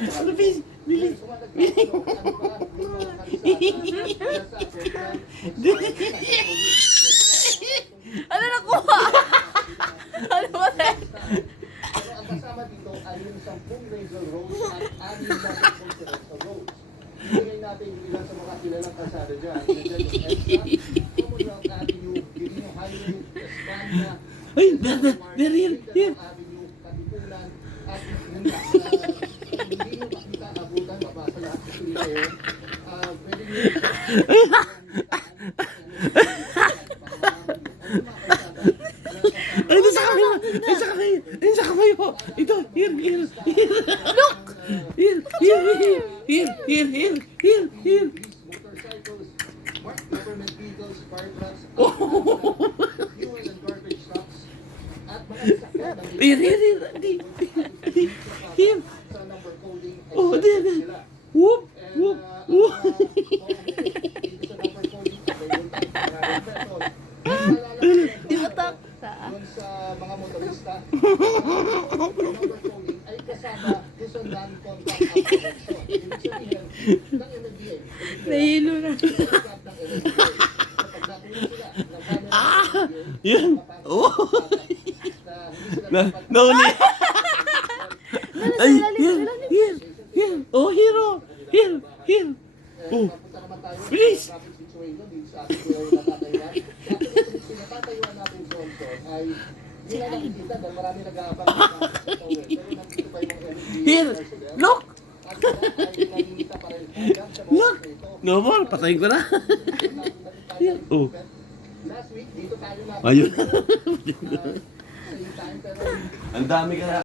Ano, Bis? Bilis. Bilis. Ano nakuha? Ano ba tayo? Pero ang kasama dito ay yung 10 Razor Rose at 6 na Poncerosa Rose. Ibigay natin yung ilan sa mga kilalang kalsada dyan. Nandiyan yung EDSA, Commonwealth Avenue, Quirino Highway, Espana, Ay, there, here. Avenue, Katipunan, at yun nga, hindi nyo makita abutan, mabasa lahat sa Quirino yun. Pwede nyo Ay, ito sa kayo. Ay, sa kayo. Ay, sa kayo. Ito, here. Look! Here. motorcycles, marked government vehicles, fire trucks, fuel and garbage trucks, at mga sasakyan ng Here. sa number coding ay Oh, set there. sila. Whoop. And dito sa number coding, available tayo ng pesos. Di ba tak? Doon sa mga motorista, number coding ay kasama doon sa non-contact apprehension. Ibig sabihin, ng MMDA. Nahilo na. Yan. Oh. Nauli. Ay, here. Oh, hero. Here. Oh. Bilis. Natatayuan natin Johnson ay hindi na nakikita dahil marami nag-aabang sa tawid. Pero nandito pa yung MMDA. Here. Look. At sila ay nalimita pa rin hanggang sa mga Look. ito. No more. Patayin ko na. Here. Oh. Last week, dito tayo natin. Ayun. Same time, pero Ang dami ka na.